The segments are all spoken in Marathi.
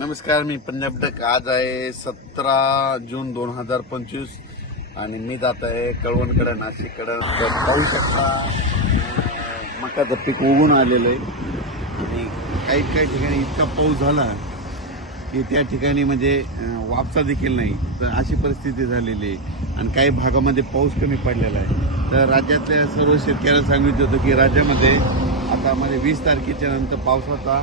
नमस्कार मी पंजाब डक. आज आहे सतरा जून दोन हजार पंचवीस आणि मी जात आहे कळवणकडं नाशिककडं. तर पाहू शकता मकाचं पीक उगून आलेलं आहे. आणि काही काही ठिकाणी इतका पाऊस झाला की त्या ठिकाणी म्हणजे वापसा देखील नाही. तर अशी परिस्थिती झालेली आहे. आणि काही भागामध्ये पाऊस कमी पडलेला आहे. तर राज्यातल्या सर्व शेतकऱ्यांना सांगितलं होतं की राज्यामध्ये आता म्हणजे वीस तारखेच्या नंतर पावसाचा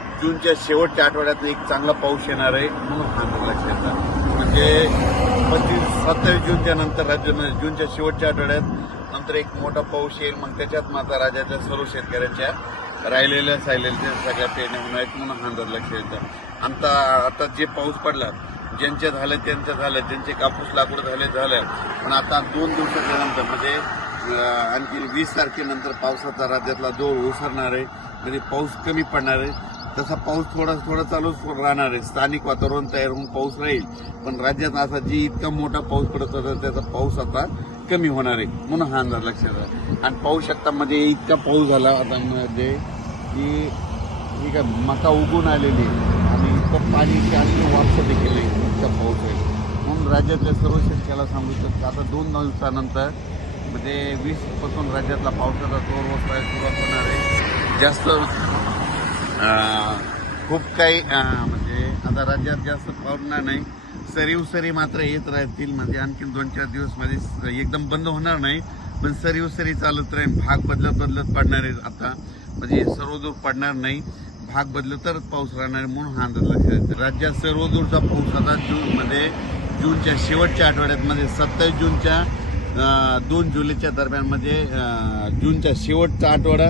जूनच्या शेवटच्या आठवड्यात एक चांगला पाऊस येणार आहे म्हणून हा निर्लक्ष येतात म्हणजे पंचवीस सत्तावीस जूनच्या नंतर राज्य जूनच्या शेवटच्या आठवड्यात नंतर एक मोठा पाऊस येईल. मग त्याच्यात माझा राज्यातल्या सर्व शेतकऱ्यांच्या राहिलेल्या साहिलेल्या सगळ्या पेरण्या होणार आहेत म्हणून हा अंदाज लक्षात आता आता जे पाऊस पडला ज्यांचे झालं त्यांचं झालं ज्यांचे कापूस लाकूड झाले झालं. पण आता दोन दिवसाच्या नंतर म्हणजे आणखी वीस तारखेनंतर पावसाचा राज्यातला जोर ओसरणार आहे म्हणजे पाऊस कमी पडणार आहे तसा पाऊस थोडा थोडा चालूच राहणार आहे. स्थानिक वातावरण तयार होऊन पाऊस राहील. पण राज्यात असा जी इतका मोठा पाऊस पडत होता त्याचा पाऊस आता कमी होणार आहे म्हणून हा अंदाज लक्षात आहे आणि पाऊस शकतामध्ये इतका पाऊस झाला आता मध्ये की ठीक आहे मका उगून आलेली आणि इतकं पाणी आणि वापर देखील आहे इतका पाऊस आहे. म्हणून राज्यातल्या सर्व शेतकऱ्याला सांगू शकतो की आता दोन दिवसानंतर म्हणजे वीसपासून राज्यातला पावसाचा जोर वसायला सुरुवात होणार आहे. जास्त खूप काही म्हणजे आता राज्यात जास्त पडणार नाही. सरीव सरी मात्र येत राहतील. म्हणजे आणखीन दोन चार दिवसमध्ये एकदम बंद होणार नाही. पण सरीव सरी चालत राहील. भाग बदलत बदलत पडणार आहे आता. म्हणजे सर्वदूर पडणार नाही. भाग बदलत तरच पाऊस राहणार म्हणून हा अंदाज लक्षात येतो. राज्यात सर्वदूरचा पाऊस आता जूनमध्ये जूनच्या शेवटच्या आठवड्यात म्हणजे सत्तावीस जूनच्या दोन जुलैच्या दरम्यान म्हणजे जूनच्या शेवटचा आठवडा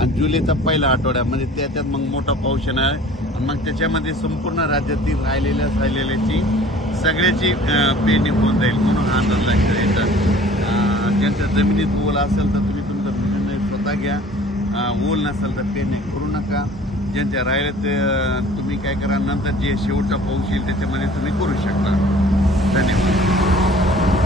आणि जुलैचा पहिला आठवडा. म्हणजे त्याच्यात मग मोठा पाऊस येणार. आहे. मग त्याच्यामध्ये संपूर्ण राज्यातील राहिलेल्या राहिलेल्याची सगळ्याची पेरणी होऊन जाईल म्हणून हा अंदाज लक्षात येतात ज्यांच्या जमिनीत ओल असेल तर तुम्ही तुमचा निर्णय स्वतः घ्या. ओल नसेल तर पेरणी करू नका. ज्यांच्या राहिल्या ते तुम्ही काय करा नंतर जे शेवटचा पाऊस येईल त्याच्यामध्ये तुम्ही करू शकता. धन्यवाद.